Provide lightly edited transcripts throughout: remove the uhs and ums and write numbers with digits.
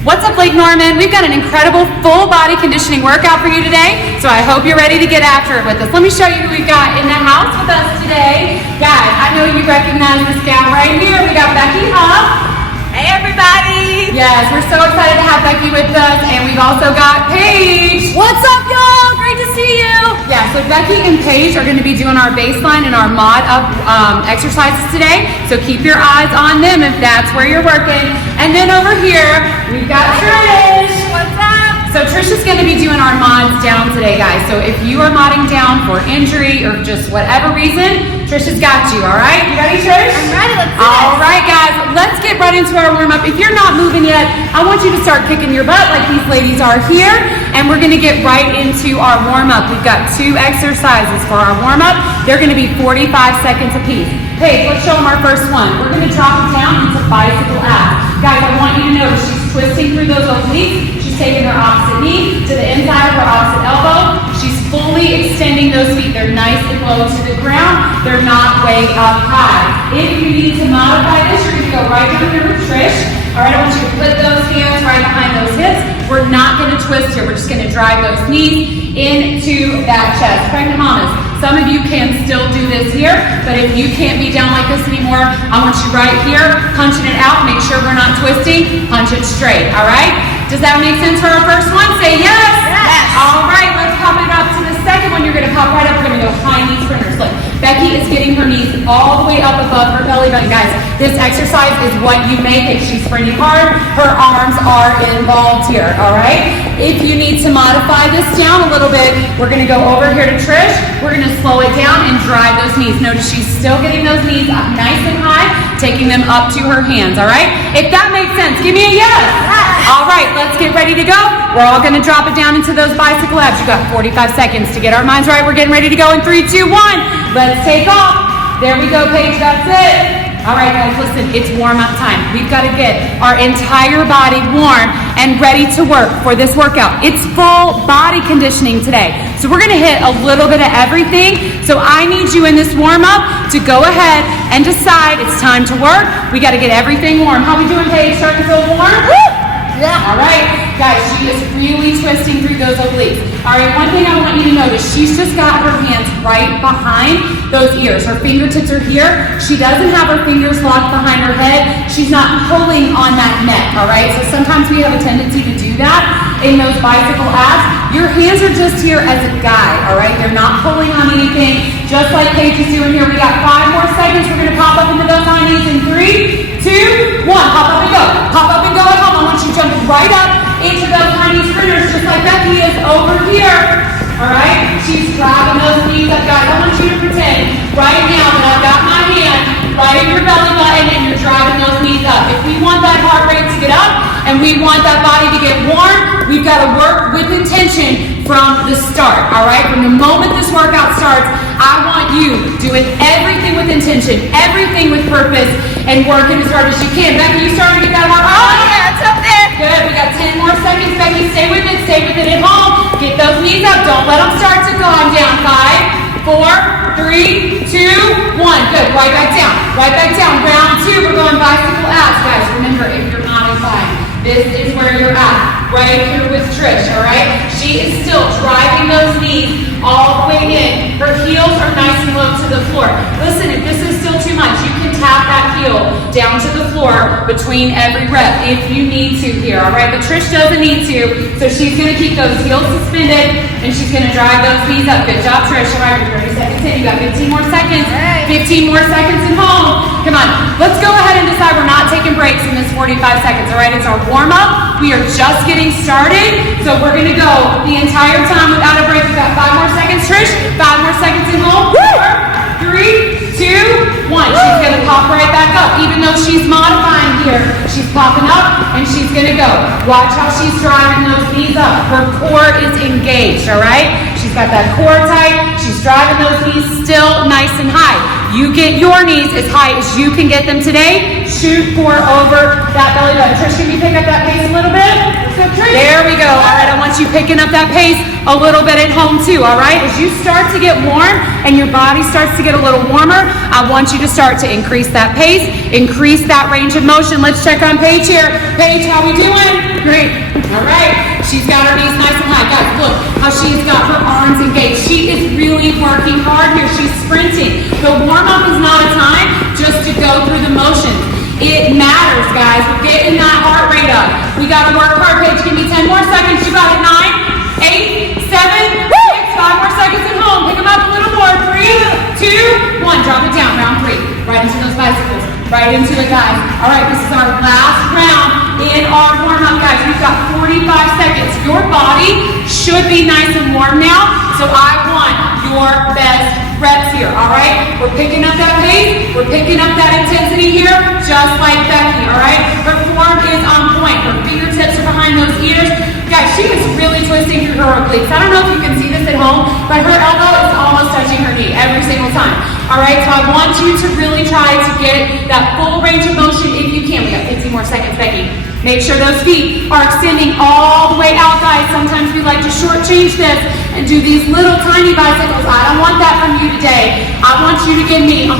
What's up, Lake Norman? We've got an incredible full body conditioning workout for you today, so I hope you're ready to get after it with us. Let me show you who we've got in the house with us today. Guys, I know you recognize this gal right here. We got Becky Huff. Hey everybody! Yes, we're so excited to have Becky with us, and we've also got Paige. What's up, y'all? Great to see you! Yeah, so Becky and Paige are going to be doing our baseline and our mod up exercises today, so keep your eyes on them if that's where you're working. And then over here, we've got Trish. What's up? So Trish is going to be doing our mods down today, guys. So if you are modding down for injury or just whatever reason, Trish has got you, all right? You ready, Trish? I'm ready, let's do All this. right, guys, let's get right into our warm-up. If you're not moving yet, I want you to start kicking your butt like these ladies are here, and we're going to get right into our warm-up. We've got 2 exercises for our warm-up. They're going to be 45 seconds apiece. Hey, let's show them our first one. We're going to drop it down into bicycle abs. Guys, I want you to notice she's twisting through those obliques. She's taking her opposite knee to the inside of her opposite elbow. She's fully extending those feet. They're nice and low to the ground. They're not way up high. If you need to modify this, you're going to go right down here with Trish. All right, I want you to put those hands right behind those hips. We're not going to twist here. We're just going to drive those knees into that chest. Pregnant mamas, some of you can still do this here, but if you can't be down like this anymore, I want you right here, punching it out. Make sure we're not twisting. Punch it straight, all right? Does that make sense for our first one? Say yes. Yes. All right, let's pop it up to the second one. You're going to pop right up. We're going to go high knee sprinters. Look, Becky is getting her knees all the way up above her belly button. Guys, this exercise is what you make it. She's sprinting hard. Her arms are involved here, all right? If you need to modify this down a little bit, we're going to go over here to Trish. We're going to slow it down and drive those knees. Notice she's still getting those knees up nice and high, taking them up to her hands, all right? If that makes sense, give me a yes. All right, let's get ready to go. We're all going to drop it down into those bicycle abs. You've got 45 seconds to get our minds right. We're getting ready to go in 3, 2, 1. Let's take off. There we go, Paige. That's it. All right, guys, listen, it's warm-up time. We've got to get our entire body warm and ready to work for this workout. It's full body conditioning today. So we're going to hit a little bit of everything. So I need you in this warm-up to go ahead and decide it's time to work. We got to get everything warm. How we doing, Paige? Starting to feel warm? Woo! Yeah. All right, guys, she is really twisting through those obliques. All right, one thing I want you to notice, she's just got her hands right behind those ears. Her fingertips are here. She doesn't have her fingers locked behind her head. She's not pulling on that neck, all right? So sometimes we have a tendency to do that in those bicycle abs. Your hands are just here as a guide, all right? They're not pulling on anything, just like Paige is doing here. We got 5 more seconds. We're going to pop up into those high knees in 3, 2, 1. Pop up and go. Pop up and go at home. I want you to jump right up into those high knee sprinters, just like Becky is over here. All right? She's driving those knees up, guys. I want you to pretend right now that I've got my hand right in your belly button and you're driving those knees up. If we want that heart rate to get up and we want that body to get warm, we've got to work with intention from the start, all right? From the moment this workout starts, I want you doing everything with intention, everything with purpose, and working as hard as you can. Becky, you starting to get that heart rate? Oh yeah, it's up there. Good, we got 10 more seconds. Becky, stay with it at home. Get those knees up, don't let them start to climb down. 5, 4, 3, 2, 1. Good, right back down, Round 2, we're going bicycle abs. Guys, remember, if you're modifying, this is where you're at, right here with Trish, all right? She is still driving those knees all the way in. Her heels are nice and low to the floor. Listen, if this is still too much, you can tap that heel down to the floor between every rep if you need to here, all right? But Trish doesn't need to, so she's going to keep those heels suspended, and she's going to drive those knees up. Good job, Trish. All right, we're 30 seconds in. You got 15 more seconds. 15 more seconds and home. Come on, let's go ahead and decide we're not taking breaks in this 45 seconds, all right? It's our warm-up. We are just getting started, so we're going to go the entire time without a break. We've got 5 more seconds, Trish. 5 more seconds and home. 4, 3, 2, 1. She's going to pop right back up. Even though she's modifying here, she's popping up and she's going to go. Watch how she's driving those knees up. Her core is engaged, all right? She's got that core tight. She's driving those knees still nice and high. You get your knees as high as you can get them today. Shoot for over that belly button. Trish, can you pick up that pace a little bit? There we go. All right, I want you picking up that pace a little bit at home too, all right? As you start to get warm and your body starts to get a little warmer, I want you to start to increase that pace, increase that range of motion. Let's check on Paige here. Paige, how we doing? Great. All right. She's got her knees nice and high. Guys, look how she's got her arms engaged. She is really working hard here. She's sprinting. The warm-up is not a time just to go through the motions. It matters, guys. We're getting that heart rate up. We got to work hard. Paige, give me 10 more seconds. You got it. 9, 8, 7, 6. 5 more seconds at home. Pick them up a little more. 3, 2, 1. Drop it down. Round 3. Right into those bicycles. Right into it, guys. All right, this is our last round in our warm-up, guys. We've got 45 seconds. Your body should be nice and warm now, so I want your best reps here, all right? We're picking up that pace. We're picking up that intensity here, just like Becky, all right? Her form is on point. Her fingertips are behind those ears. Guys, she is really twisting through her obliques. I don't know if you can see this at home, but her elbow is almost touching her knee every single time. All right, so I want you to really try to get that full range of motion if you can. We got 15 more seconds, Becky. Make sure those feet are extending all the way out, guys. Sometimes we like to shortchange this and do these little tiny bicycles. I don't want that from you today. I want you to give me 100%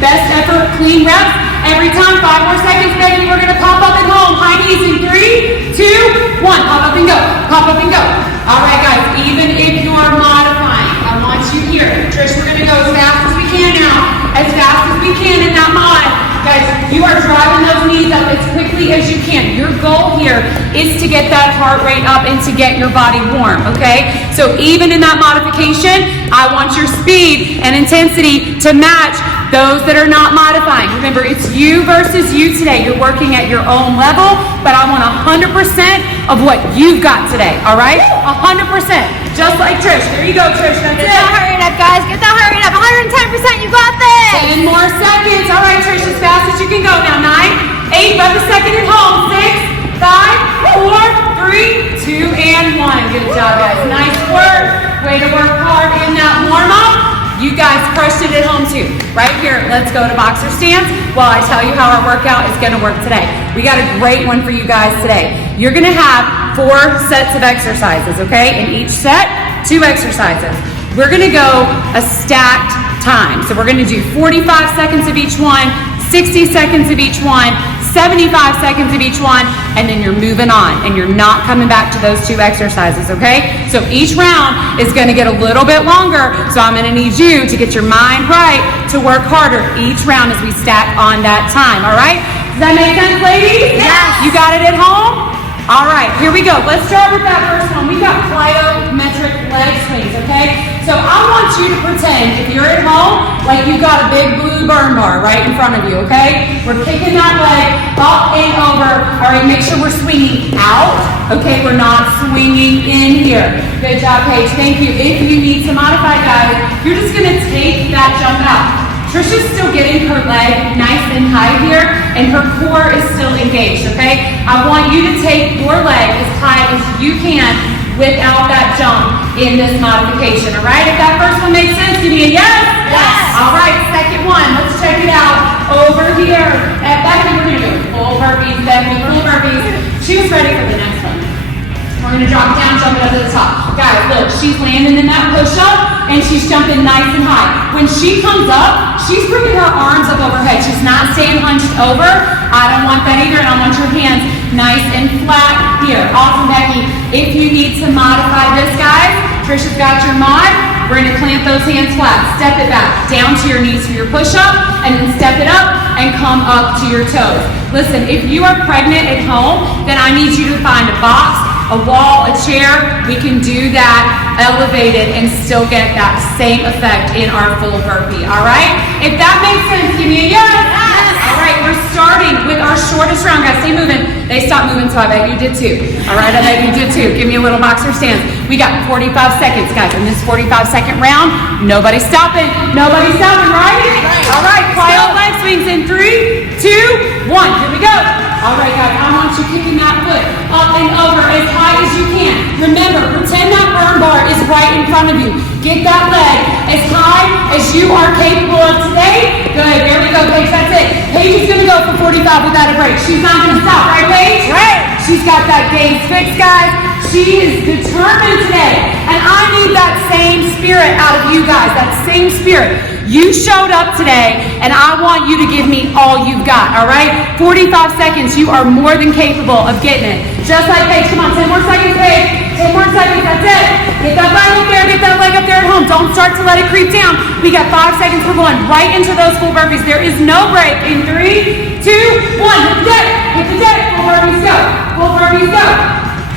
best effort, clean reps. Every time, 5 more seconds, Becky. We're gonna pop up at home. High knees in 3, 2, 1. Pop up and go. Pop up and go. All right, guys. Even if you are modifying, I want you here. Trish, we're gonna go as fast as we can now. As fast as we can in that mod. Guys, you are driving those knees up as quickly as you can. Your goal here is to get that heart rate up and to get your body warm, okay? So even in that modification, I want your speed and intensity to match those that are not modifying. Remember, it's you versus you today. You're working at your own level, but I want 100% of what you've got today, all right? 100%, just like Trish. There you go, Trish, that's it. Get that heart rate up, guys. Get that heart rate up. 110%, you got this. 10 more seconds. All right, Trish, as fast as you can go now. 9, 8, by the second at home. 6, 5, 4, 3, 2, and 1. Good job, guys. Nice work. Way to work hard in that warm-up. You guys crushed it at home too. Right here, let's go to boxer stance while I tell you how our workout is gonna work today. We got a great one for you guys today. You're gonna have 4 sets of exercises, okay? In each set, 2 exercises. We're gonna go a stacked time. So we're gonna do 45 seconds of each one, 60 seconds of each one, 75 seconds of each one, and then you're moving on and you're not coming back to those 2 exercises, okay? So each round is gonna get a little bit longer, so I'm gonna need you to get your mind right to work harder each round as we stack on that time, all right? Does that make sense, ladies? Yes. You got it at home? All right, here we go. Let's start with that first one. We got plyometric leg swings, okay? So I want you to pretend, if you're at home, like you've got a big blue burn bar right in front of you, okay? We're kicking that leg up and over. All right, make sure we're swinging out, okay? We're not swinging in here. Good job, Paige. Thank you. If you need to modify, guys, you're just gonna take that jump out. Trisha's still getting her leg nice and high here, and her core is still engaged, okay? I want you to take your leg as high as you can without that jump in this modification, all right? If that first one makes sense, give me a yes? Yes. All right, second one, let's check it out. Over here. At Becky, we're gonna do full burpees, Becky, full burpees. She was ready for the next one. We're gonna drop down, jump it up to the top. Guys, look, she's landing in that push-up, and she's jumping nice and high. When she comes up, she's bringing her arms up overhead. She's not staying hunched over. I don't want that either, and I want your hands nice and flat here. Awesome, Becky. If you need to modify this, guys, Trisha's got your mod. We're gonna plant those hands flat. Step it back down to your knees for your push-up, and then step it up and come up to your toes. Listen, if you are pregnant at home, then I need you to find a box, a wall, a chair. We can do that elevated and still get that same effect in our full burpee, all right? If that makes sense, give me a yes. All right, we're starting with our shortest round, guys. Stay moving. They stopped moving, so I bet you did too. All right, I bet you did too. Give me a little boxer stance. We got 45 seconds, guys. In this 45-second round, nobody's stopping. Nobody's stopping, right? All right, plyo leg swings in 3, 2, 1. Here we go. All right, guys, I want you kicking that foot up and over as high as you can. Remember, pretend that burn bar is right in front of you. Get that leg as high as you are capable of today. Good, there we go, Paige, that's it. Paige is gonna go for 45 without a break. She's not gonna stop, right, Paige? Right. She's got that gaze fixed, guys. she is determined today. And I need that same spirit out of you guys, that same spirit. You showed up today, and I want you to give me all you've got, all right? 45 seconds, you are more than capable of getting it. Just like Paige, come on, 10 more seconds, Paige. 10 more seconds, that's it. Get that leg up there, get that leg up there at home. Don't start to let it creep down. We got 5 seconds, we're going right into those full burpees. There is no break in 3, 2, 1. Hit the deck, full burpees go. Full burpees go.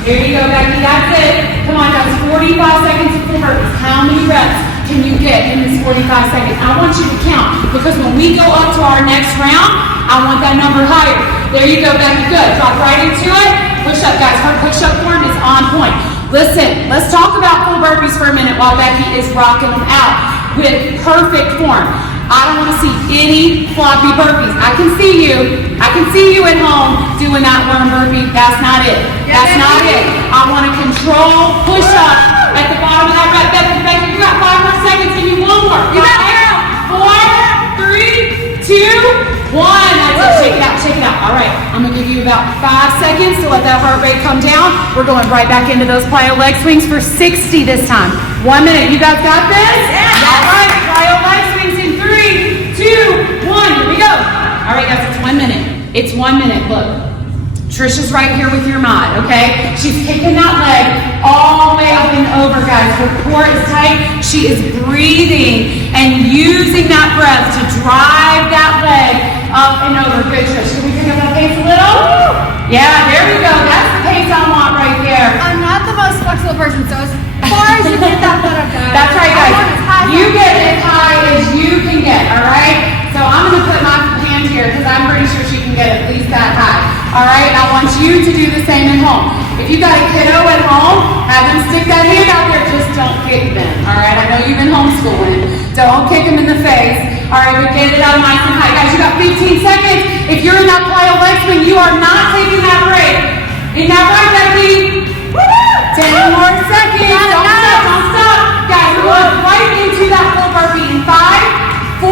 Here you go, Becky, that's it. Come on, guys, 45 seconds of full burpees. How many reps can you get in this 45 seconds? I want you to count, because when we go up to our next round, I want that number higher. There you go, Becky, good. Drop right into it. Push up, guys. Her push-up form is on point. Listen, let's talk about full burpees for a minute while Becky is rocking them out with perfect form. I don't want to see any floppy burpees. I can see you. I can see you at home doing that worm burpee. That's not it. That's not it. I want to control push up at the bottom of that rep. Becky, you got 5 more seconds and you one more. You got it. 4, 3, 2, 1. That's it. Shake it out. Shake it out. All right. I'm going to give you about 5 seconds to let that heart rate come down. We're going right back into those plyo leg swings for 60 this time. 1 minute. You guys got this? Yeah. All right. Plyo leg swings in 3, 2, 1. Here we go. All right, guys. It's 1 minute. It's 1 minute. Look. Trisha's right here with your mod, okay? She's kicking that leg all the way up and over, guys. Her core is tight. She is breathing and using that breath to drive that leg up and over. Good, Trish. Can we pick up that pace a little? Yeah, there we go. That's the pace I want right there. I'm not the most flexible person, so as far as you get that butt up, guys. That's right, guys. You get as high as you can get, all right? So I'm going to put my hand here because I'm pretty sure she can get at least that high. All right? I want you to do the same at home. If you got a kiddo at home, have them stick that hand out there. Just don't kick them, all right? I know you've been homeschooling. Don't kick them in the face. All right, but get it out nice and high. Guys, you got 15 seconds. If you're in that plyo leg swing, you are not taking that break. Isn't that right, Becky? 10 more seconds. Don't stop, don't stop. Guys, we're going right into that full burpee in 5, 4,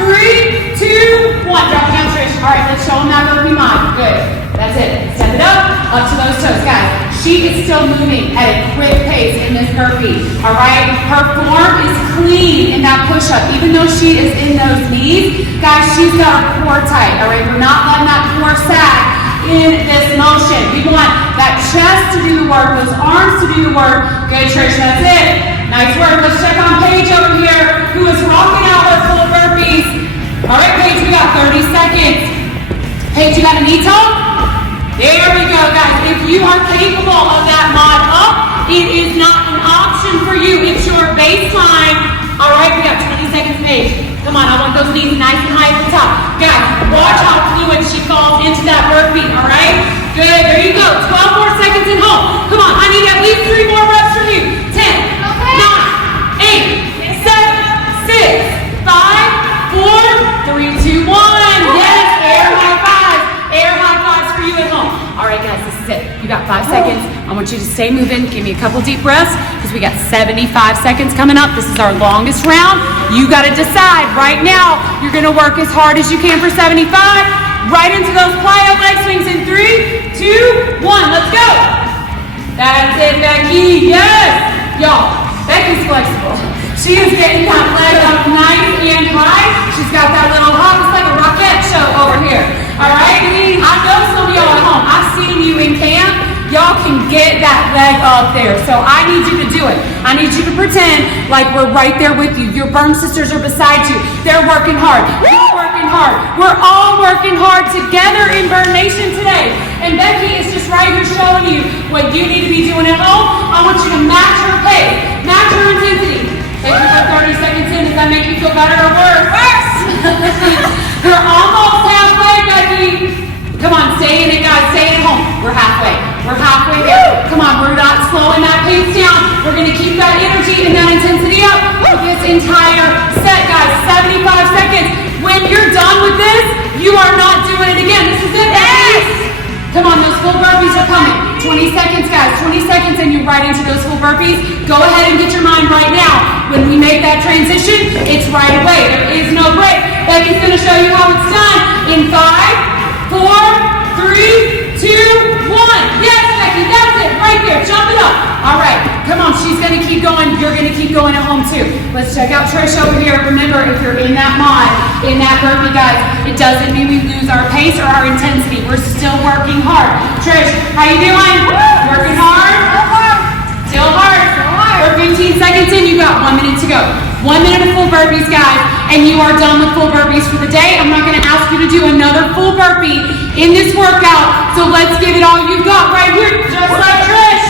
3, 2, 1. Drop it down, Trish. All right, let's show them that burpee mod. Good. That's it. Step it up to those toes. Guys, she is still moving at a quick pace in this burpee. All right? Her form is clean in that push-up. Even though she is in those knees, guys, she's got her core tight. All right? We're not letting that core sag in this motion. We want that chest to do the work, those arms to do the work. Good, Trish. That's it. Nice work. Let's check on Paige over here, who is rocking out her full burpees. All right, Paige, we got 30 seconds. Paige, you got a knee toe? There we go, guys. If you are capable of that mod up, it is not an option for you. It's your baseline. All right, we got 20 seconds, Paige. Come on, I want those knees nice and high at the top. Guys, watch how fluid she falls into that burpee, all right? Good, there you go. 12 more seconds at home. Come on, I need at least 3 more reps from you. 10, 9, 8, 7, 6, 5, 4, 3, 2, 1. Yes, air high fives. Air high fives for you at home. All right, guys, this is it. You got 5 seconds. I want you to stay moving. Give me a couple deep breaths because we got 75 seconds coming up. This is our longest round. You got to decide right now. You're going to work as hard as you can for 75. Right into those plyo leg swings in 3, 2, 1. Let's go. That's it, Becky. Yes. Y'all, Becky's flexible. She is getting that leg up nice and high. She's got that little hop. It's like a rocket show over here. All right? I know some of y'all at home. I've seen you in camp. Y'all can get that leg up there. So I need you to do it. I need you to pretend like we're right there with you. Your burn sisters are beside you. They're working hard. You're working hard. We're all working hard together in Burn Nation today. And Becky is just right here showing you what you need to be doing at home. I want you to match her pace. Match her intensity. Take me for 30 seconds in. Does that make you feel better or worse? Worse! You're almost halfway, Becky. Come on, stay in it, guys. Stay at home. We're halfway. We're halfway there. Come on, we're not slowing that pace down. We're going to keep that energy and that intensity up for this entire set, guys. 75 seconds. When you're done with this, you are not doing it again. This is it. Yes! Come on, those full burpees are coming. 20 seconds, guys. 20 seconds and you're right into those full burpees. Go ahead and get your mind right now. When we make that transition, it's right away. There is no break. Becky's going to show you how it's done in 5, 4, 3, 2, 1. Yes, Becky, that's it. Right there. Jump keep going, you're gonna keep going at home too. Let's check out Trish over here. Remember, if you're in that mod, in that burpee, guys, it doesn't mean we lose our pace or our intensity. We're still working hard. Trish, how you doing? Working hard? Still hard. We're 15 seconds in, you got 1 minute to go. 1 minute of full burpees, guys, and you are done with full burpees for the day. I'm not gonna ask you to do another full burpee in this workout, so let's give it all you've got right here, just like Trish.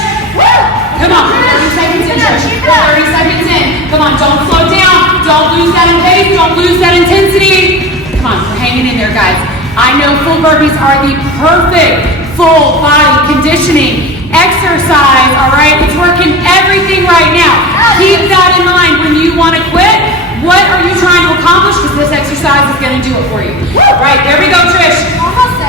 Come on, 30 seconds in, Trish. 30 seconds in. Come on, don't slow down. Don't lose that in pace. Don't lose that intensity. Come on, we're hanging in there, guys. I know full burpees are the perfect full body conditioning exercise, all right? It's working everything right now. Keep that in mind when you want to quit. What are you trying to accomplish? Because this exercise is going to do it for you. All right, there we go, Trish.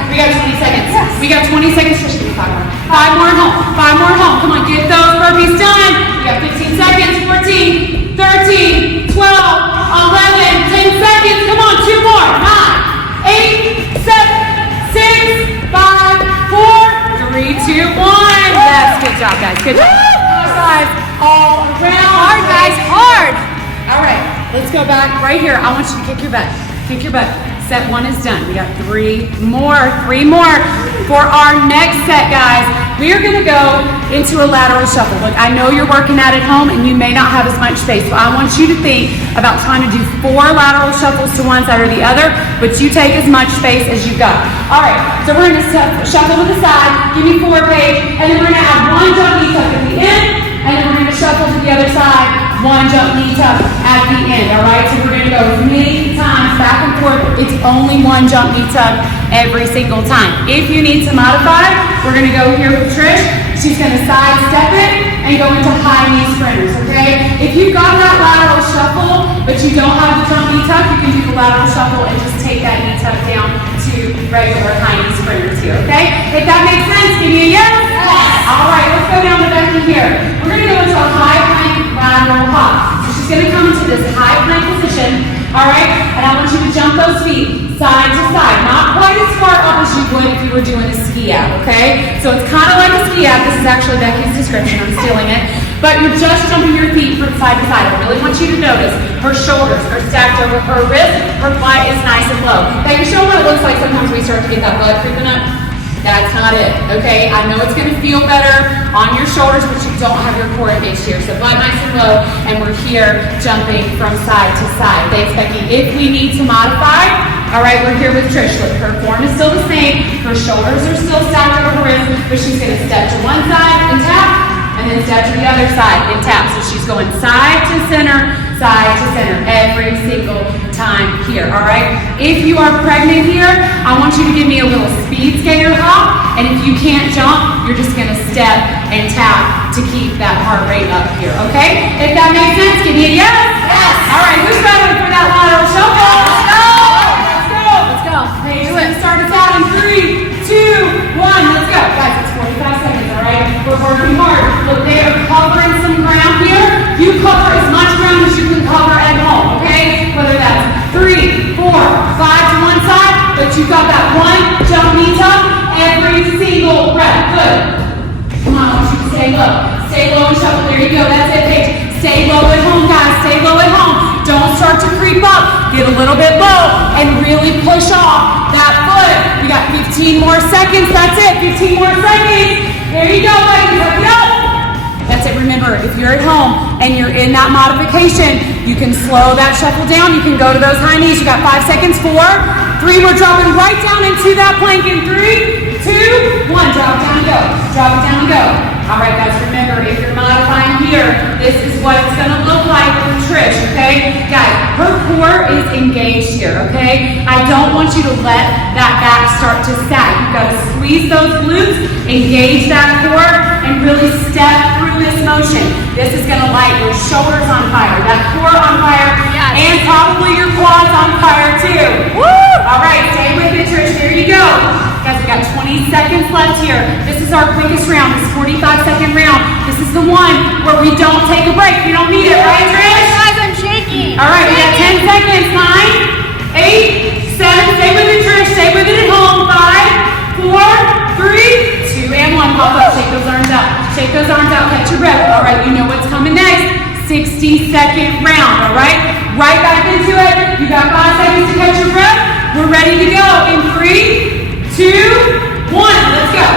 We got 20 seconds. We got 20 seconds, Trish. Give me 5 more. 5 more at home. 5 more at home. Come on, get those burpees done. We got 15 seconds. 14, 13, 12, 11, 10 seconds. Come on, 2 more. 9, 8, 7, 6, 5, 4, 3, 2, 1. That's good job, guys. Good job. Exercise all around. Hard, guys, hard. All right, let's go back right here. I want you to kick your butt. Kick your butt. Set 1 is done. We got 3 more. 3 more. For our next set, guys, we are going to go into a lateral shuffle. Look, I know you're working out at home and you may not have as much space, so I want you to think about trying to do 4 lateral shuffles to one side or the other, but you take as much space as you've got. All right, so we're going to shuffle to the side. Give me 4, Paige, and then we're going to have 1 jump knee tuck at the end, and then we're going to shuffle to the other side. 1 jump knee tuck at the end, all right? So we're going to go as many times back and forth. It's only 1 jump knee tuck every single time. If you need to modify, we're going to go here with Trish. She's going to sidestep it and go into high knee sprinters, okay? If you've got that lateral shuffle, but you don't have the jump knee tuck, you can do the lateral shuffle and just take that knee tuck down to regular high knee sprinters here, okay? If that makes sense, give me a yes. All right, let's go down to Becky here. We're going to go into a high plank lateral hop. So she's going to come into this high plank position, all right? And I want you to jump those feet side to side. Not quite as far up as you would if you were doing a ski out, okay? So it's kind of like a ski out. This is actually Becky's description. I'm stealing it. But you're just jumping your feet from side to side. I really want you to notice her shoulders are stacked over her wrist. Her butt is nice and low. Becky, show what it looks like sometimes we start to get that blood creeping up. That's not it, okay? I know it's going to feel better on your shoulders, but you don't have your core engaged here. So butt nice and low, and we're here jumping from side to side. Thanks, Becky. If we need to modify, all right, we're here with Trish. Look, her form is still the same. Her shoulders are still stacked over her wrist, but she's going to step to one side and tap, and then step to the other side and tap. So she's going side to center every single time here, all right? If you are pregnant here, I want you to give me a little speed skater hop, and if you can't jump, you're just gonna step and tap to keep that heart rate up here, okay? If that makes sense, give me a yes. Yes. All right, who's ready for that lateral shuffle? Let's go. Let's go. Let's go. Hey, let's start us out in 3, 2, 1, let's go. Guys, it's 45 seconds, all right? We're working hard. Look, they are covering some ground here. You cover as much ground as you can cover at home, okay? Whether that's 3, 4, 5 to one side, but you've got that 1 jump knee tuck every single rep. Good. Come on, I want you to stay low. Stay low and shuffle. There you go. That's it, Paige. Stay low at home, guys. Stay low at home. Don't start to creep up. Get a little bit low and really push off that foot. We got 15 more seconds. That's it. 15 more seconds. There you go, ladies. Let's go. That's it. Remember, if you're at home and you're in that modification, you can slow that shuffle down. You can go to those high knees. You got 5 seconds. 4, 3. We're dropping right down into that plank in 3, 2, 1. Drop it down and go. Drop it down and go. All right, guys, remember, if you're modifying here, this is what it's going to look like with Trish, okay? Guys, her core is engaged here, okay? I don't want you to let that back start to sag. You've got to squeeze those glutes, engage that core, and really step through this motion. This is going to light your shoulders on fire, that core on fire, and probably your quads on fire too. Woo! All right, stay with it, Trish. Here you go. Guys, we got 20 seconds left here. This is our quickest round. This 45-second round. This is the one where we don't take a break. We don't need it, right, Trish? Guys, I'm shaking. All right, we got 10 seconds. 9, 8, 7. Stay with it, Trish. Stay with it at home. 5, 4, 3, 2, and 1. Pop up. Shake those arms out. Shake those arms out. Catch your breath. All right, you know what's coming next. 60-second round, all right? Right back into it. You got 5 seconds to catch your breath. We're ready to go in 3, 2, 1. Let's go.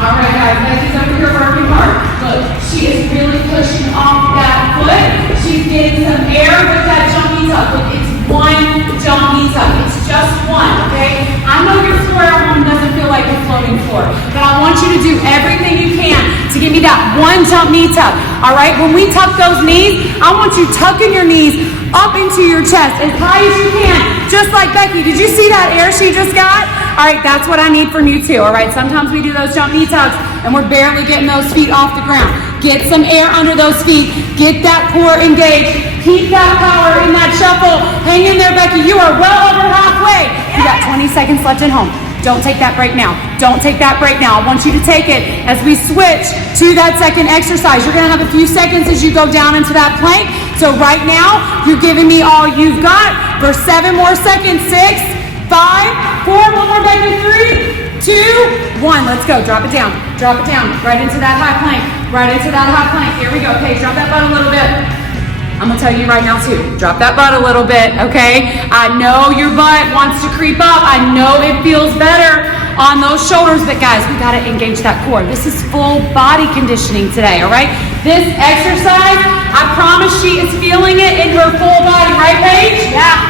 All right, guys. Becky's over here working hard. Look, she is really pushing off that foot. She's getting some air with that jumpy tuck. Look, it's one jumpy tuck. It's just one, okay? I know your floor at home doesn't feel like a floating floor, but I want you to do everything you can to give me that one jump knee tuck, all right? When we tuck those knees, I want you tucking your knees up into your chest as high as you can, just like Becky. Did you see that air she just got? All right, that's what I need from you too, all right? Sometimes we do those jump knee tucks and we're barely getting those feet off the ground. Get some air under those feet. Get that core engaged. Keep that power in that shuffle. Hang in there, Becky. You are well over halfway. You got 20 seconds left at home. Don't take that break now. Don't take that break now. I want you to take it as we switch to that second exercise. You're going to have a few seconds as you go down into that plank. So right now, you're giving me all you've got for 7 more seconds. 6, 5, 4, one more, Becky. 3, 2, 1. Let's go. Drop it down. Drop it down. Right into that high plank. Right into that high plank. Here we go. Okay, drop that butt a little bit. I'm gonna tell you right now too, drop that butt a little bit, okay? I know your butt wants to creep up. I know it feels better on those shoulders, but guys, we gotta engage that core. This is full body conditioning today, all right? This exercise, I promise she is feeling it in her full body, right, Paige? Yeah.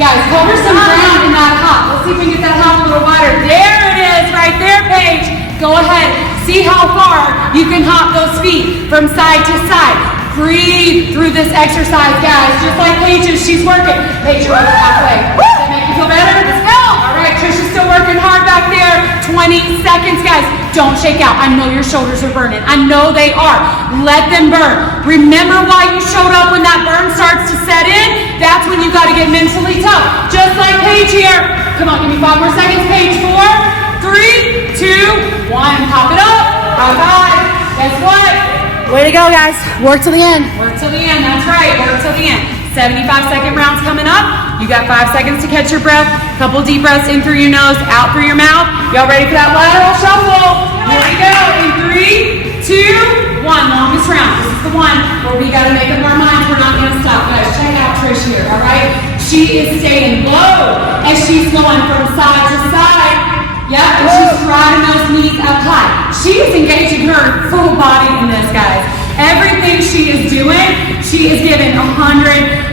Guys, cover some ground in that hop. Let's see if we can get that hop a little wider. There it is, right there, Paige. Go ahead, see how far you can hop those feet from side to side. Breathe through this exercise, guys. Just like Paige's, she's working. Paige, you're over halfway. Does that make you feel better? Let's go. All right, Trish is still working hard back there. 20 seconds, guys. Don't shake out. I know your shoulders are burning. I know they are. Let them burn. Remember why you showed up when that burn starts to set in? That's when you got to get mentally tough. Just like Paige here. Come on, give me 5 more seconds, Paige. 4, 3, 2, 1. Pop it up. High five. Guess what? Way to go, guys. Work till the end. Work till the end, that's right, work till the end. 75-second rounds coming up. You got 5 seconds to catch your breath. Couple deep breaths in through your nose, out through your mouth. Y'all ready for that lateral shuffle? Here we go, in 3, 2, 1. Longest round. This is the one where we gotta make up our minds. We're not gonna stop. Guys, check out Trish here, all right? She is staying low as she's going from side to side. Yep, and she's driving those knees up high. She is engaging her full body in this, guys. Everything she is doing, she is giving 110%.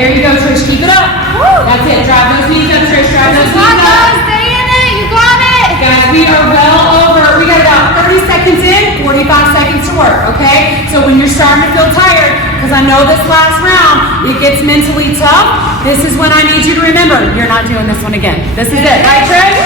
There you go, Trish. Keep it up. That's it. Drive those knees up, Trish. Drive those knees up. Stay in it. You got it. Guys, we are well over. We got about 30 seconds in, 45 seconds to work, okay? So when you're starting to feel tired, because I know this last round, it gets mentally tough, this is when I need you to remember, you're not doing this one again. This is it, right, Trish?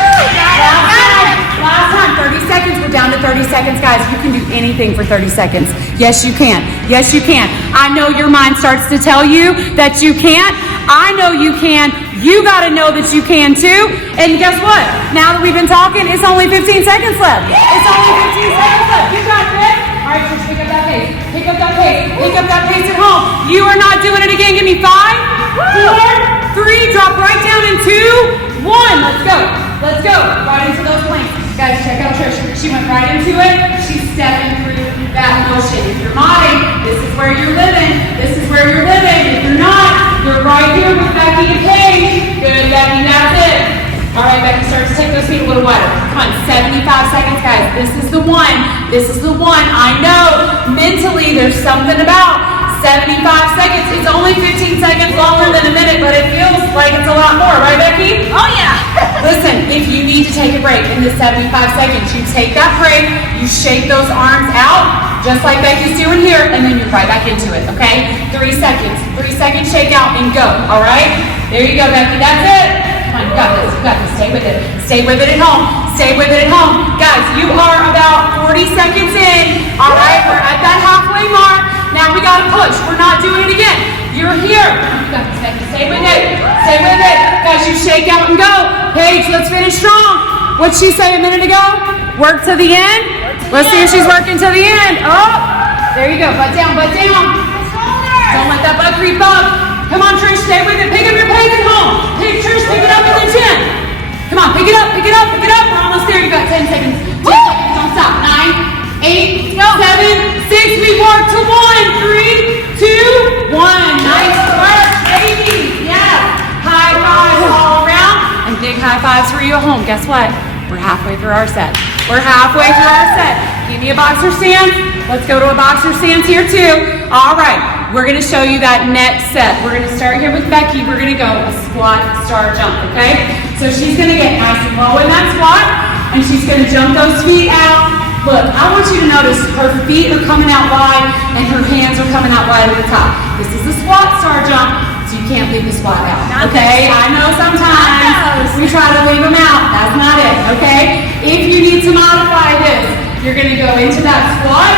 Last time, 30 seconds. We're down to 30 seconds, guys. You can do anything for 30 seconds. Yes, you can. Yes, you can. I know your mind starts to tell you that you can't. I know you can. You got to know that you can too. And guess what? Now that we've been talking, it's only 15 seconds left. It's only 15 seconds left. You got this. All right, just pick up that pace. Pick up that pace. Pick up that pace at home. You are not doing it again. Give me 5, 4, 3. Drop right down in 2, 1. Let's go. Let's go. Right into those planks. Guys, check out Trish. She went right into it. She's stepping through that motion. If you're modding, this is where you're living. This is where you're living. If you're not, you're right here with Becky and Paige. Good, Becky, that's it. All right, Becky, start to take those feet a little wider. Come on, 75 seconds, guys. This is the one. This is the one. I know mentally there's something about 75 seconds. It's only 15 seconds longer than a minute, but it feels like it's a lot more, right, Becky? Oh, yeah. Listen, if you need to take a break in the 75 seconds, you take that break, you shake those arms out, just like Becky's doing here, and then you're right back into it, okay? 3 seconds. 3 seconds shake out and go, all right? There you go, Becky. That's it. Come on, you got this. You got this. Stay with it. Stay with it at home. Stay with it at home. Guys, you are about 40 seconds in, all right? We're at that halfway mark. Now we gotta push. We're not doing it again. You're here. You got this, Becky. Stay with it. Stay with it. Guys, you shake out and go. Paige, let's finish strong. What'd she say a minute ago? Work to the end? Let's see if she's working to the end. Oh, there you go. Butt down, butt down. Don't let that butt creep up. Come on, Trish, stay with it. Pick up your pace at home. Hey, Trish, pick it up in the chin. Come on, pick it up, pick it up, pick it up. We're almost there. You got 10 seconds. 10 seconds. Don't stop. 9, 8, 7, 6. We work to 1. guess what? We're halfway through our set. We're halfway through our set. Give me a boxer stance. Let's go to a boxer stance here too. All right, we're gonna show you that next set. We're gonna start here with Becky. We're gonna go a squat, star jump, okay? So she's gonna get nice and low in that squat, and she's gonna jump those feet out. Look, I want you to notice her feet are coming out wide and her hands are coming out wide at the top. This is a squat star jump, so you can't leave the squat out, okay? I know sometimes we try to leave them out. That's not it, okay? If you need to modify this, you're gonna go into that squat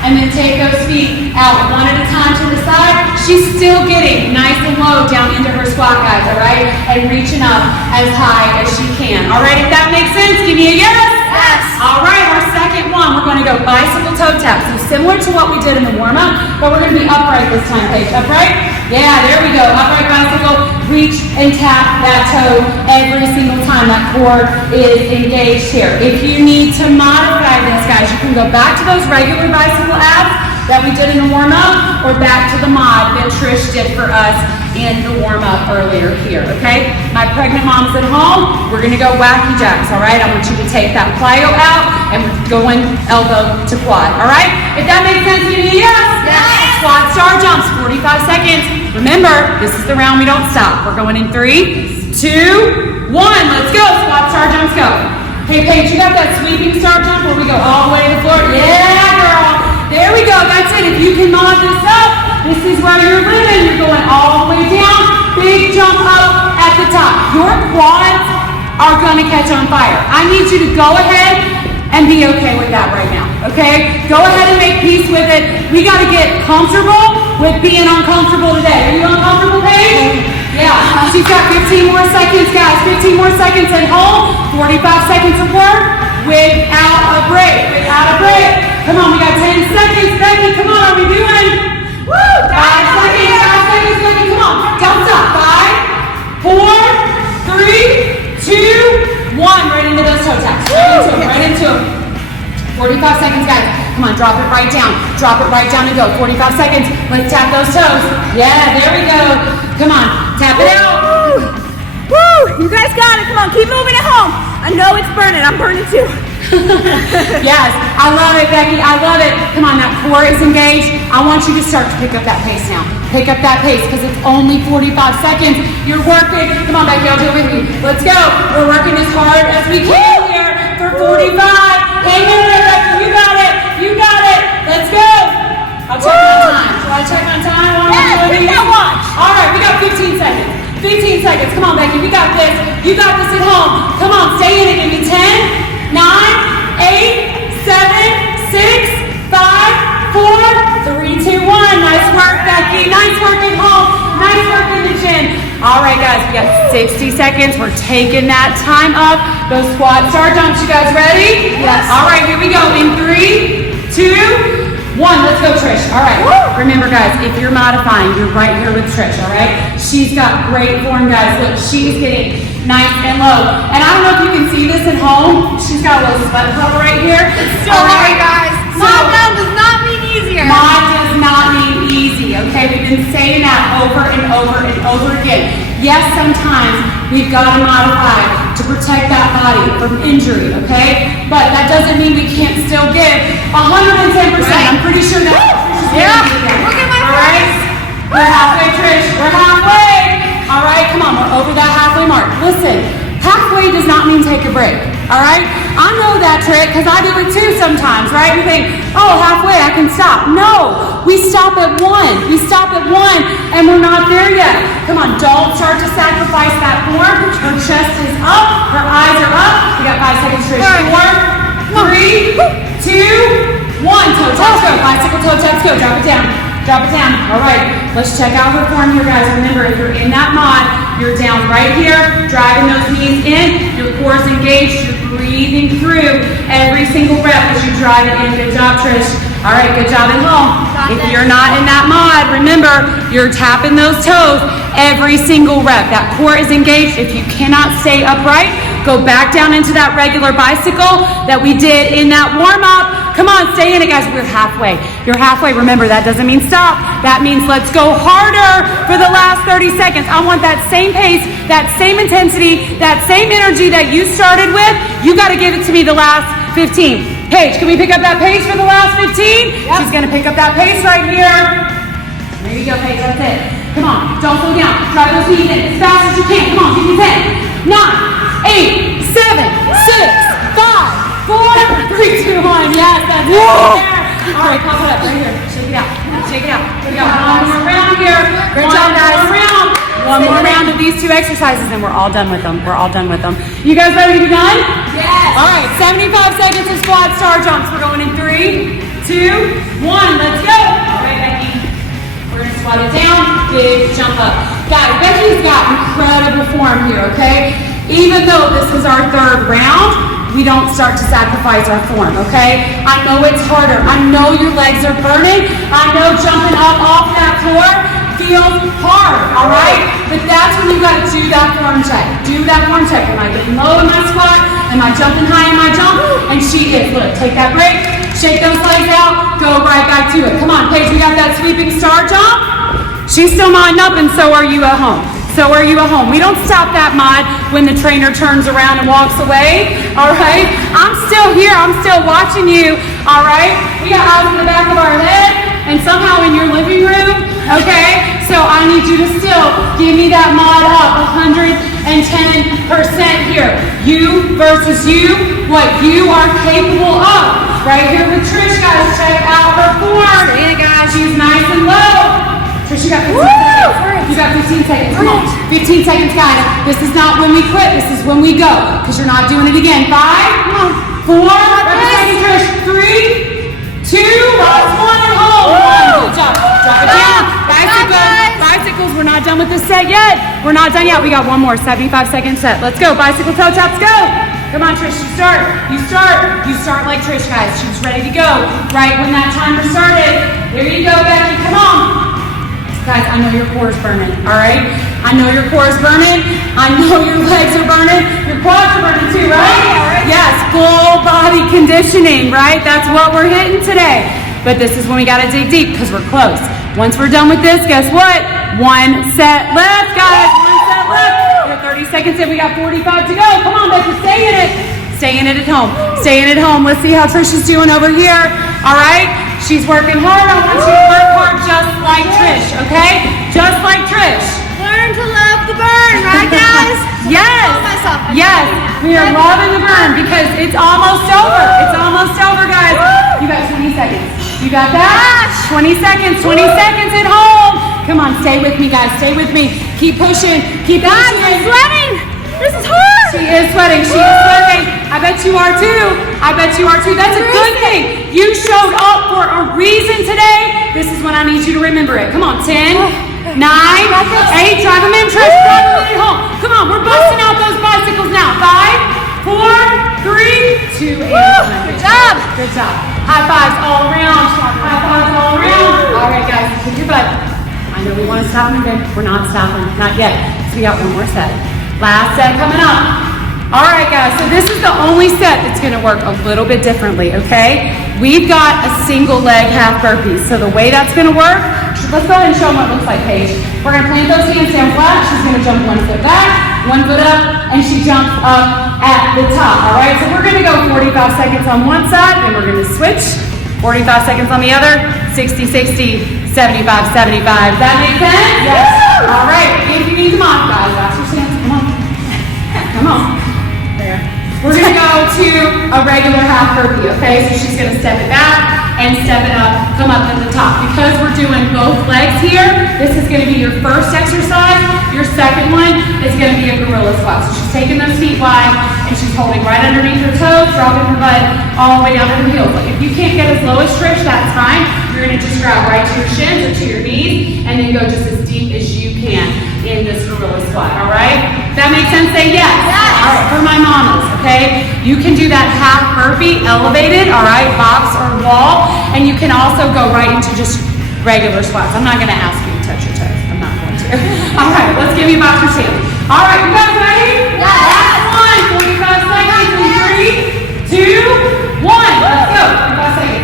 and then take those feet out one at a time to the side. She's still getting nice and low down into her squat, guys, all right? And reaching up as high as she can. All right, if that makes sense, give me a yes. Yes. All right, our second one, we're gonna go bicycle toe tap. So similar to what we did in the warm-up, but we're gonna be upright this time, Paige. Upright? Yeah, there we go. Upright bicycle, reach and tap that toe every single time that core is engaged here. If you need to modify this, guys, you can go back to those regular bicycle abs that we did in the warm-up or back to the mod that Trish did for us in the warm-up earlier here, okay? My pregnant moms at home, we're gonna go wacky jacks, all right? I want you to take that plyo out and we're going elbow to quad, all right? If that makes sense, give me a yes. Yes. Squat star jumps, 45 seconds. Remember, this is the round we don't stop. We're going in 3, 2, 1. Let's go. Squat star jumps, go. Hey, Paige, you got that sweeping star jump where we go all the way to the floor? Yeah, girl. There we go. That's it. If you can mod this up, this is where you're living. You're going all the way down. Big jump up at the top. Your quads are going to catch on fire. I need you to go ahead and be okay with that right now, okay? Go ahead and make peace with it. We got to get comfortable with being uncomfortable today. Are you uncomfortable, Paige? Yeah. She's got 15 more seconds, guys. 15 more seconds at home. 45 seconds of work without a break. Without a break. Come on, we got 10 seconds. Becky, come on, are we doing? Woo! 5 seconds, 5 seconds, Becky, come on. Don't stop. 5, 4, 3, 2, 1. Right into those toe taps. Right into them. 45 seconds, guys. Come on, drop it right down. Drop it right down and go. 45 seconds. Let's tap those toes. Yeah, there we go. Come on, tap it out. Woo! Woo! You guys got it. Come on, keep moving at home. I know it's burning. I'm burning too. Yes, I love it, Becky. I love it. Come on, that core is engaged. I want you to start to pick up that pace now. Pick up that pace because it's only 45 seconds. You're working. Come on, Becky, I'll do it with you. Let's go. We're working as hard as we can here for 45. Hang in there, Becky. You got it. You got it. Let's go. I'll check my time. Shall I check my time? Yes, we can watch. All right, we got 15 seconds. 15 seconds. Come on, Becky. We got this. You got this at home. Come on, stay in it. Give me 10. 9, 8, 7, 6, 5, 4, 3, 2, 1. Nice work, Becky. Nice work at home. Nice work in the gym. All right, guys, we got 60 seconds. We're taking that time up. Those squat star jumps. You guys ready? Yes. All right, here we go. In 3, 2, 1. Let's go, Trish. All right. Woo. Remember, guys, if you're modifying, you're right here with Trish, all right? She's got great form, guys. Look, she's getting nice and low. And I don't know if you can see this at home. She's got a little sweat bubble right here. So All hard, guys. So, Mod down does not mean easier. mod does not mean easy, okay? We've been saying that over and over and over again. Yes, sometimes we've got to modify to protect that body from injury, okay? But that doesn't mean we can't still give 110%. I'm pretty sure that's what Trish is Yeah. gonna do again. Look at my All right? We're halfway, Trish. We're halfway. All right, come on. We're over that halfway mark. Listen, halfway does not mean take a break. All right? I know that trick because I do it too sometimes, right? We think, oh, halfway, I can stop. No, we stop at 1. We stop at 1 and we're not there yet. Come on, don't start to sacrifice that form. Her chest is up. Her eyes are up. We got 5 seconds, Trish. 4, 3, 2, 1. Toe taps go. Bicycle toe taps go. Drop it down. Drop it down. All right, let's check out her form here, guys. Remember, if you're in that mod, you're down right here, driving those knees in, your core is engaged, you're breathing through every single rep as you drive it in. Good job, Trish. All right, good job at home. If you're not in that mod, remember, you're tapping those toes every single rep. That core is engaged. If you cannot stay upright, go back down into that regular bicycle that we did in that warm-up. Come on, stay in it, guys. We're halfway. You're halfway. Remember, that doesn't mean stop. That means let's go harder for the last 30 seconds. I want that same pace, that same intensity, that same energy that you started with. You got to give it to me the last 15. Paige, can we pick up that pace for the last 15? Yep. She's going to pick up that pace right here. There you go, Paige. That's it. Come on. Don't slow down. Drive those knees in as fast as you can. Come on. Give me 10, 9, 8, 7, 6, 5, 4, 3, 2, 1. Yes, that's it. There. All right, pop it up right here. Shake it out. Shake it out. We got one more round here. Great job, guys. One more round of these 2 exercises, and we're all done with them. We're all done with them. You guys ready to be done? Yes. All right, 75 seconds of squat star jumps. We're going in 3, 2, 1. Let's go. All right, Becky. We're going to squat it down. Big jump up. Guys, Becky's got incredible form here, okay? Even though this is our 3rd round, we don't start to sacrifice our form, okay? I know it's harder. I know your legs are burning. I know jumping up off that floor feels hard, all right? But that's when you got to do that form check. Do that form check. Am I getting low in my squat? Am I jumping high in my jump? And she is. Look, take that break. Shake those legs out. Go right back to it. Come on, Paige, we got that sweeping star jump. She's still modding up, and so are you at home. So are you at home. We don't stop that mod when the trainer turns around and walks away, all right? I'm still here. I'm still watching you, all right? We got eyes in the back of our head and somehow in your living room, okay? So I need you to still give me that mod up 110% here. You versus you, what you are capable of. Right here with Trish, guys. Check out her form. Hey, guys, she's nice and low. Trish, you got 15 seconds. You got 15 seconds. Come on. 15 seconds, guys. This is not when we quit. This is when we go. Because you're not doing it again. 5, come on. 4, representing Trish. 3, 2, last one, and hold. Good job. Drop it down. Bicycles. We're not done with this set yet. We're not done yet. We got one more 75-second set. Let's go. Bicycle toe taps, go. Come on, Trish. You start. You start. You start like Trish, guys. She's ready to go. Right when that timer started. There you go, Becky. Come on. Guys, I know your core is burning, all right? I know your core is burning. I know your legs are burning. Your quads are burning too, right? Yes, full body conditioning, right? That's what we're hitting today. But this is when we gotta dig deep because we're close. Once we're done with this, guess what? 1 set left, guys. 1 set left. We're 30 seconds in. We got 45 to go. Come on, Becky, stay in it. Stay in it at home. Stay in it at home. Let's see how Trish is doing over here. All right? She's working hard. I want you to work hard just like Trish, okay? Just like Trish. Learn to love the burn, right, guys? Yes. Yes. We are loving the burn because it's almost over. It's almost over, guys. You got 20 seconds. You got that? 20 seconds. 20 seconds at home. Come on, stay with me, guys. Stay with me. Keep pushing. Keep pushing. I'm sweating. This is hard. She is sweating. She is sweating. I bet you are too. I bet you are too. That's a good thing. You showed up for a reason today. This is when I need you to remember it. Come on, 10, 9, 8. Drive them in, Trish. Drive them in home. Come on, we're busting out those bicycles now. 5, 4, 3, 2, 8. Good job. Good job. High fives all around. High fives all around. All right, guys, kick your butt. I know we want to stop moving. We're not stopping. Not yet. So we got one more set. Last set coming up. All right, guys, so this is the only set that's gonna work a little bit differently, okay? We've got a single leg half burpee. So the way that's gonna work, let's go ahead and show them what it looks like, Paige. We're gonna plant those hands down flat. She's gonna jump 1 foot back, 1 foot up, and she jumps up at the top, all right? So we're gonna go 45 seconds on one side, then we're gonna switch. 45 seconds on the other, 60, 60, 75, 75. Does that make sense? Yes. All right, if you need to mod, guys, that's your stance. Come on. Come on. There. We're going to go to a regular half burpee, okay? So she's going to step it back and step it up, come up at the top. Because we're doing both legs here, this is going to be your first exercise. Your second one is going to be a gorilla squat. So she's taking those feet wide and she's holding right underneath her toes, dropping her butt all the way down to her heels. If you can't get as low as Trish, that's fine. You're going to just grab right to your shins or to your knees and then go just as deep as you can in this gorilla squat, all right? Does that make sense? Say yes. Yes. All right, for my mamas, okay? You can do that half burpee elevated, all right, box or wall, and you can also go right into just regular squats. I'm not going to ask you to touch your toes. I'm not going to. All right, let's give you boxer stance. All right, you guys ready? Yes. Last one, 45 seconds in 3, 2, 1. Let's go. 45 seconds.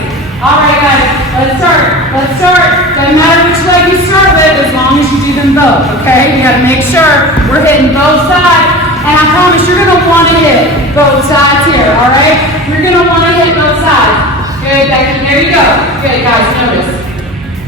There you go. Good, guys, notice.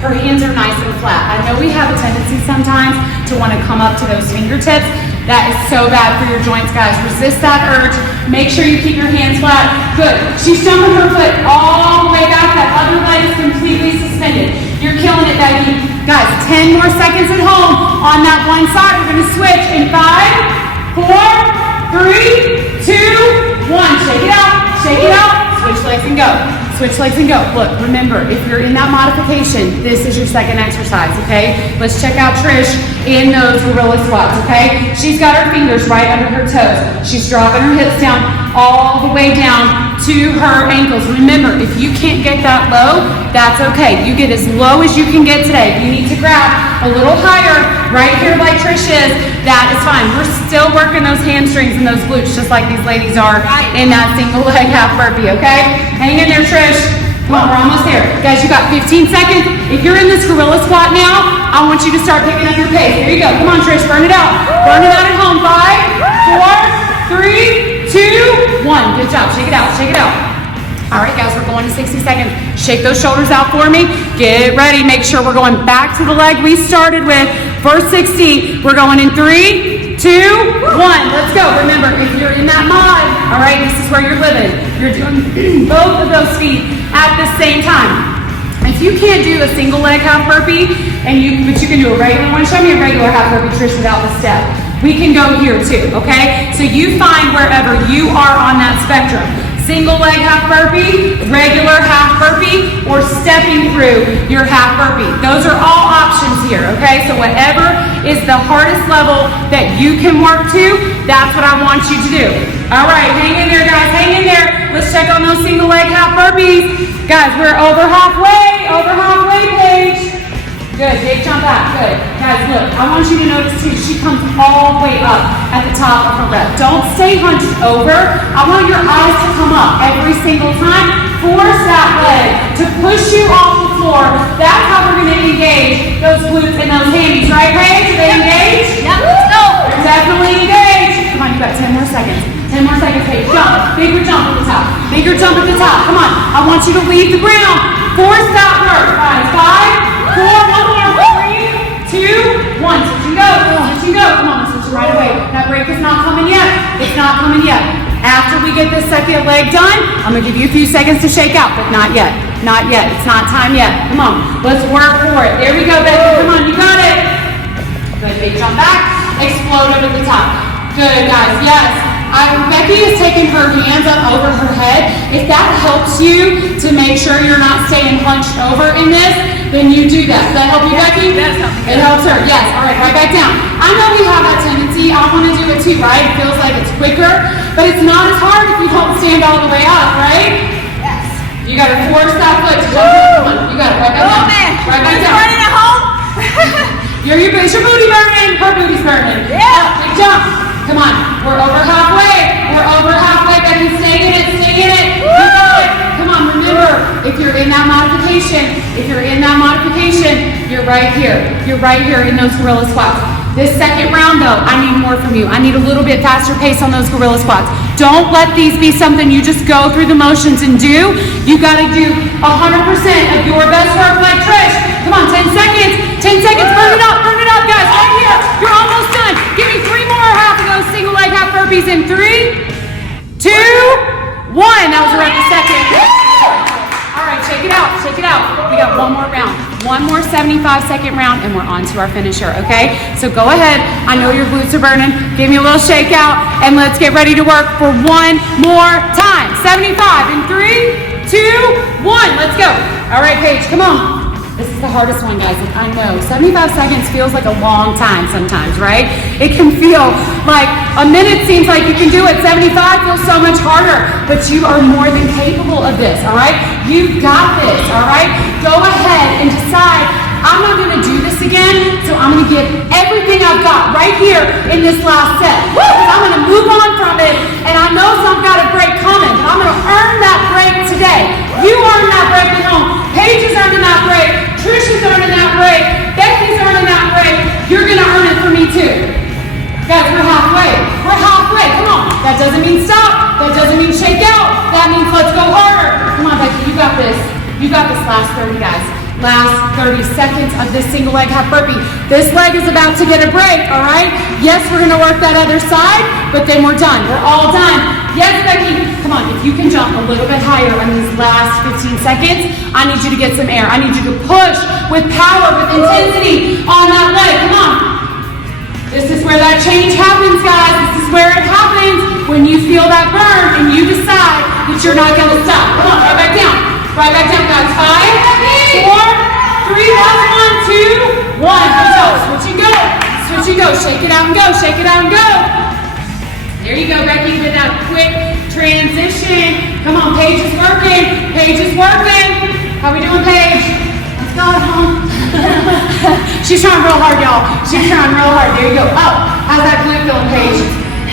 Her hands are nice and flat. I know we have a tendency sometimes to want to come up to those fingertips. That is so bad for your joints, guys. Resist that urge. Make sure you keep your hands flat. Good. She's jumping her foot all the way back. That other leg is completely suspended. You're killing it, Becky. Guys, 10 more seconds at home on that one side. We're going to switch in 5, 4, 3, 2, 1. Shake it out. Shake it out. Switch legs and go. Switch legs and go. Look, remember, if you're in that modification, this is your second exercise, okay? Let's check out Trish in those gorilla squats, okay? She's got her fingers right under her toes. She's dropping her hips down all the way down to her ankles. Remember, if you can't get that low, that's okay. You get as low as you can get today. If you need to grab a little higher right here like Trish is, that is fine. We're still working those hamstrings and those glutes just like these ladies are in that single leg half burpee, okay? Hang in there, Trish. Come on, we're almost there. Guys, you got 15 seconds. If you're in this gorilla squat now, I want you to start picking up your pace. Here you go. Come on, Trish, burn it out. Burn it out at home. 5, 4, 3, 2, 1. Good job. Shake it out. Shake it out. All right, guys, we're going to 60 seconds. Shake those shoulders out for me. Get ready. Make sure we're going back to the leg we started with. First 60. We're going in 3, 2, 1. Let's go. Remember, if you're in that mod, all right, this is where you're living. You're doing both of those feet at the same time. If you can't do a single leg half burpee, but you can do a regular one, show me a regular half burpee, Trish, without the step. We can go here too, okay? So you find wherever you are on that spectrum. Single leg half burpee, regular half burpee, or stepping through your half burpee. Those are all options here, okay? So whatever is the hardest level that you can work to, that's what I want you to do. All right, hang in there, guys, hang in there. Let's check on those single leg half burpees. Guys, we're over halfway, Paige. Good, big jump back, good. Guys, look, I want you to notice too, she comes all the way up at the top of her rep. Don't stay hunched over. I want your eyes to come up every single time. Force that leg to push you off the floor. That's how we're gonna engage those glutes and those hammies, right, Paige? Are they engaged? Yep, let's go. They're definitely engaged. Come on, you got 10 more seconds. 10 more seconds, Paige. Jump, bigger jump at the top. Bigger jump at the top, come on. I want you to leave the ground. Force that work, guys. 5, 4, 1 more, 3, 2, 1. Switch and go. Switch and go. Come on, switch right away. That break is not coming yet. It's not coming yet. After we get this second leg done, I'm going to give you a few seconds to shake out, but not yet. Not yet. It's not time yet. Come on. Let's work for it. There we go, Becky. Come on. You got it. Good. Big jump back. Explode over the top. Good, guys. Yes. Becky is taking her hands up over her head. If that helps you to make sure you're not staying hunched over in this, then you do that. Does that help you, Becky? That's helping. It helps her. Yes. All right. Right back down. I know we have that tendency. I want to do it too, right? It feels like it's quicker, but it's not as hard if you don't stand all the way up, right? Yes. You got to force that foot to jump. Come on. You got it. Right back down. Man. Right back down. Running at home. Is your booty burning? Her booty's burning. Yeah. Big jump. Come on. We're over halfway. We're over halfway. Becky, stay in it. Stay in it. You got it. Come on. Remember, if you're in that modification, you're right here. You're right here in those gorilla squats. This second round, though, I need more from you. I need a little bit faster pace on those gorilla squats. Don't let these be something you just go through the motions and do. You got to do 100% of your best work like Trish. Come on, 10 seconds. 10 seconds. Burn it up, guys. Right here. You're almost done. Give me 3 more half of those single leg half burpees in 3, 2, 1. That was right the second. All right, shake it out. Shake it out. We got one more round. One more 75-second round, and we're on to our finisher, okay? So go ahead. I know your glutes are burning. Give me a little shakeout, and let's get ready to work for one more time. 75 in 3, 2, 1. Let's go. All right, Paige, come on. This is the hardest one, guys. I know 75 seconds feels like a long time sometimes, right? It can feel like a minute seems like you can do it. 75 feels so much harder, but you are more than capable of this, all right? You've got this, all right? Go ahead and decide, I'm not going to do this again, so I'm going to give everything I've got right here in this last set. Because I'm going to move on from it, and I know I've got a break coming, but I'm going to earn that break today. You earn that break at home. Paige is earning that break. Trish is earning that break. Becky's earning that break. You're going to earn it for me too. Guys, we're halfway. We're halfway. Come on. That doesn't mean stop. That doesn't mean shake out. That means let's go harder. Come on, Becky. You got this. You got this last 30, guys. Last 30 seconds of this single leg half burpee. This leg is about to get a break, all right? Yes, we're gonna work that other side, but then we're done. We're all done. Yes, Becky, come on, if you can jump a little bit higher in these last 15 seconds, I need you to get some air. I need you to push with power, with intensity on that leg. Come on. This is where that change happens, guys. This is where it happens when you feel that burn and you decide that you're not gonna stop. Come on, right back down. Right back down, guys. 5, 4, 3, that's 1, 2, 1. Good job. Switch and go. Switch and go. Shake it out and go. Shake it out and go. There you go, Becky, with that quick transition. Come on, Paige is working. Paige is working. How we doing, Paige? Let's go, home. She's trying real hard, y'all. She's trying real hard. There you go. Oh, how's that glute feeling, Paige?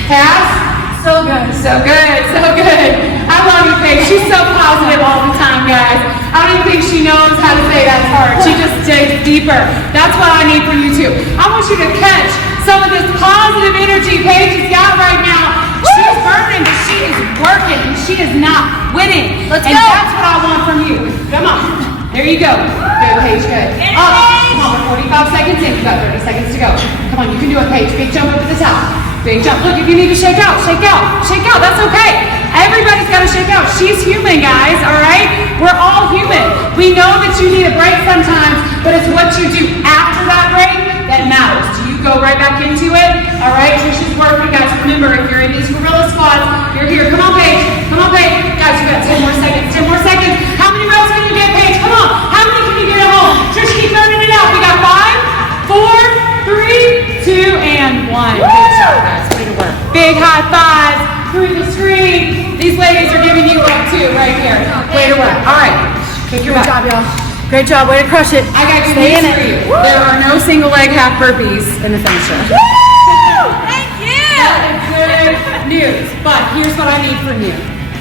Pass? So good, so good, so good. I love you, Paige. She's so positive all the time, guys. I don't even think she knows how to say that part. She just digs deeper. That's what I need for you too. I want you to catch some of this positive energy Paige has got right now. She's burning, but she is working, and she is not quitting. Let's and go. that's what I want from you. Come on. There you go. Good, Paige, good. Up. Come on, we're 45 seconds in. You got 30 seconds to go. Come on, you can do it, Paige. Big jump up at the top. Big jump. Look, if you need to shake out, shake out, shake out. That's okay. Everybody's got to shake out. She's human, guys, all right? We're all human. We know that you need a break sometimes, but it's what you do after that break that matters. Do you go right back into it? All right, Trisha's working, guys. Remember, if you're in these gorilla squats, you're here. Come on, Paige. Come on, Paige. Guys, you got 10 more seconds. 10 more seconds. How many reps can you get, Paige? Come on. How many can you get at home? Trish, keep burning it out. We got 5, 4, 3, 2, and 1. Good job, guys. Way to work. Big high fives through the screen. These ladies are giving you love too, right here. Way to work. All right. Kick your butt. Good job, y'all. Great job. Way to crush it. I got good Stay in news it. for you. Woo! There are no single leg half burpees in the finisher. Woo! Thank you. Good news. But here's what I need from you.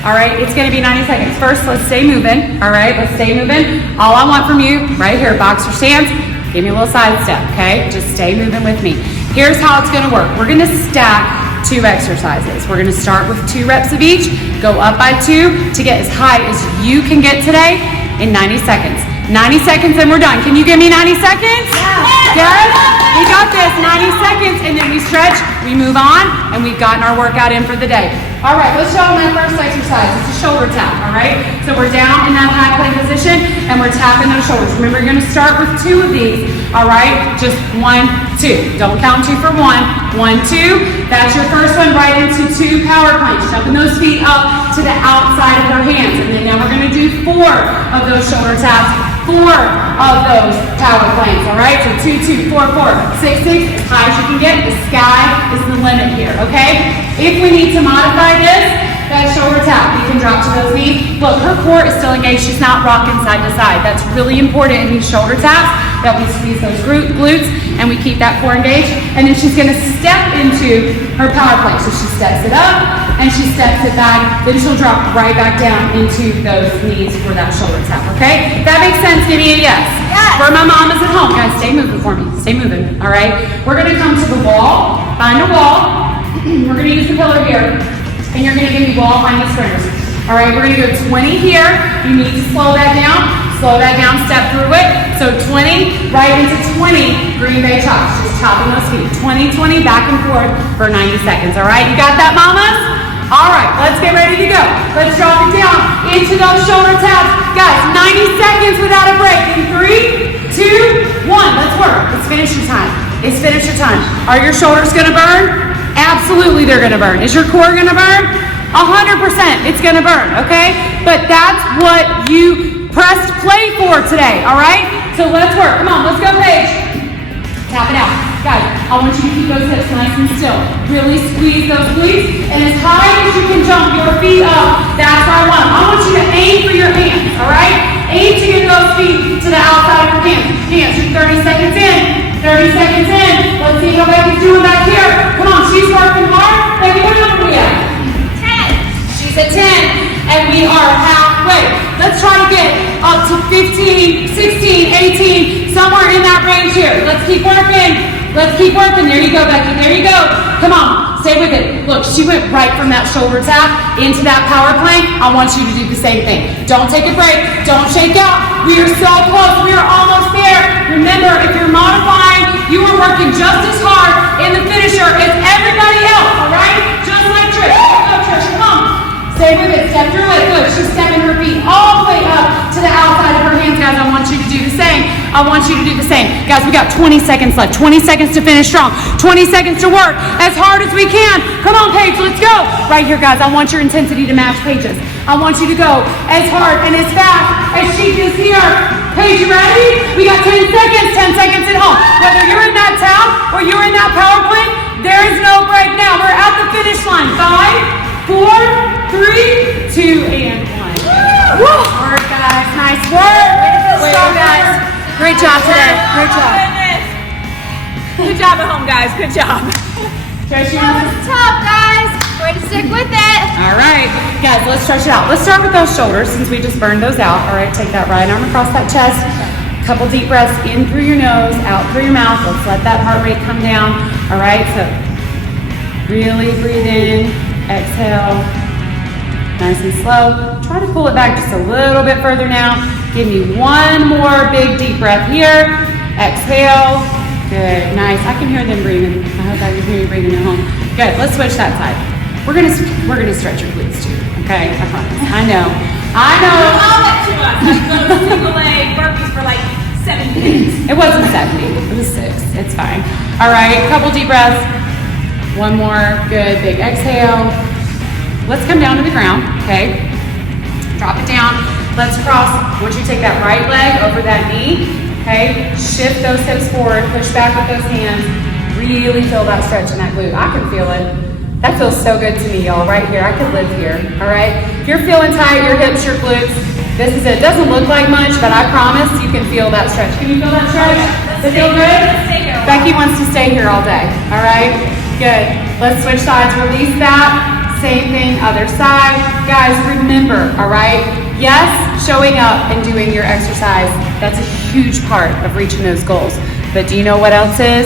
All right, it's gonna be 90 seconds. First, let's stay moving. All right, let's stay moving. All I want from you, right here, boxer stance. Give me a little side step, okay? Just stay moving with me. Here's how it's gonna work. We're gonna stack 2 exercises. We're gonna start with 2 reps of each, go up by 2 to get as high as you can get today in 90 seconds. 90 seconds and we're done. Can you give me 90 seconds? Yes? We got this, 90 seconds, and then we stretch, we move on, and we've gotten our workout in for the day. All right, let's show them that first exercise. It's a shoulder tap, all right? So we're down in that high plank position, and we're tapping those shoulders. Remember, you're gonna start with 2 of these, all right? Just 1, 2. Don't count 2 for 1. 1, 2. That's your first one, right into 2 power planks. Jumping those feet up to the outside of their hands. And then now we're gonna do 4 of those shoulder taps, 4 of those power planks, all right? So 2, 2, 4, 4, 6, 6, as high as you can get. The sky is the limit here, okay? If we need to modify this, that shoulder tap, you can drop to those knees. Look, her core is still engaged. She's not rocking side to side. That's really important in these shoulder taps, that we squeeze those glutes and we keep that core engaged. And then she's gonna step into her power plank. So she steps it up and she steps it back. Then she'll drop right back down into those knees for that shoulder tap, okay? If that makes sense, give me a yes. Yes. For my mamas at home, guys, stay moving for me. Stay moving, all right? We're gonna come to the wall, find a wall. We're gonna use the pillar here. And you're gonna give me wall minus sprinters. All right, we're gonna go 20 here. You need to slow that down, step through it. So 20, right into 20, Green Bay chops. Just chopping those feet. 20, 20, back and forth for 90 seconds. All right, you got that, mamas? All right, let's get ready to go. Let's drop it down into those shoulder taps. Guys, 90 seconds without a break. In 3, 2, 1, let's work. It's finish your time. It's finish your time. Are your shoulders gonna burn? Absolutely they're gonna burn. Is your core gonna burn? 100% it's gonna burn, okay? But that's what you pressed play for today, all right? So let's work. Come on, let's go, Paige. Tap it out. Guys, I want you to keep those hips nice and still. Really squeeze those glutes, and as high as you can jump your feet up, that's what I want. I want you to aim for your hands, all right? Aim to get those feet to the outside of your hands. Hands, you're 30 seconds in. 30 seconds in. Let's see how Becky's doing back here. Come on, she's working hard. Becky, what number are we at? 10. She's at 10, and we are halfway. Let's try to get up to 15, 16, 18, somewhere in that range here. Let's keep working. Let's keep working. There you go, Becky. There you go. Come on. stay with it. Look, she went right from that shoulder tap into that power plank. I want you to do the same thing. Don't take a break. Don't shake out. We are so close. We are almost there. Remember, if you're modifying, you are working just as hard in the finisher as everybody else, all right? Just like Trish. Go, Trish, come on. Stay with it. Step through it. Good. She's stepping her feet all the way up to the outside of her hands, guys. I want you to do the same. I want you to do the same. Guys, we got 20 seconds left. 20 seconds to finish strong. 20 seconds to work as hard as we can. Come on, Paige, let's go. Right here, guys, I want your intensity to match Paige's. I want you to go as hard and as fast as she is here. Paige, you ready? We got 10 seconds. 10 seconds at home. Whether you're in that tap or you're in that power plank, there is no break now. We're at the finish line. 5, 4, 3, 2, and 1. Woo! Work, guys. Nice work. Way to go, guys. Great job today. Great job. Good job at home, guys. Good job. Stretch your That was tough, guys. Way to stick with it. All right, guys, let's stretch it out. Let's start with those shoulders since we just burned those out. All right, take that right arm across that chest. Couple deep breaths in through your nose, out through your mouth. Let's let that heart rate come down. All right, so really breathe in, exhale, nice and slow. Try to pull it back just a little bit further now. Give me one more big deep breath here. Exhale. Good, nice. I can hear them breathing. I hope I can hear you breathing at home. Good, let's switch that side. We're gonna stretch your glutes too, okay? I promise. I know. All that to us. Like those single leg burpees for like 7 minutes. It wasn't 70, it was 6. It's fine. All right, couple deep breaths. One more, good, big exhale. Let's come down to the ground, okay? Drop it down. Let's cross. I want you to take that right leg over that knee, okay? Shift those hips forward, push back with those hands. Really feel that stretch in that glute. I can feel it. That feels so good to me, y'all, right here. I could live here, all right? If you're feeling tight, your hips, your glutes, this is it. It doesn't look like much, but I promise you can feel that stretch. Can you feel that stretch? Does it feel good? Becky wants to stay here all day, all right? Good. Let's switch sides. Release that. Same thing, other side. Guys, remember, all right? Yes, showing up and doing your exercise, that's a huge part of reaching those goals. But do you know what else is?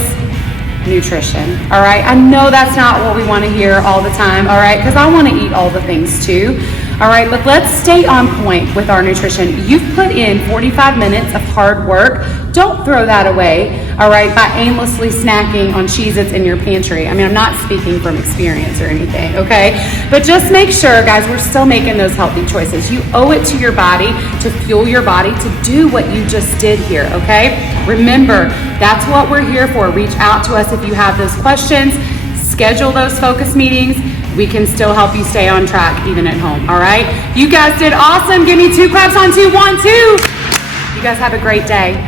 Nutrition, all right? I know that's not what we want to hear all the time, all right? Because I want to eat all the things too, all right? But let's stay on point with our nutrition. You've put in 45 minutes of hard work. Don't throw that away, all right, by aimlessly snacking on Cheez-Its in your pantry. I mean, I'm not speaking from experience or anything, okay? But just make sure, guys, we're still making those healthy choices. You owe it to your body to fuel your body to do what you just did here, okay? Remember, that's what we're here for. Reach out to us if you have those questions. Schedule those focus meetings. We can still help you stay on track even at home, all right? You guys did awesome. Give me 2 claps on 2, 1, 2. You guys have a great day.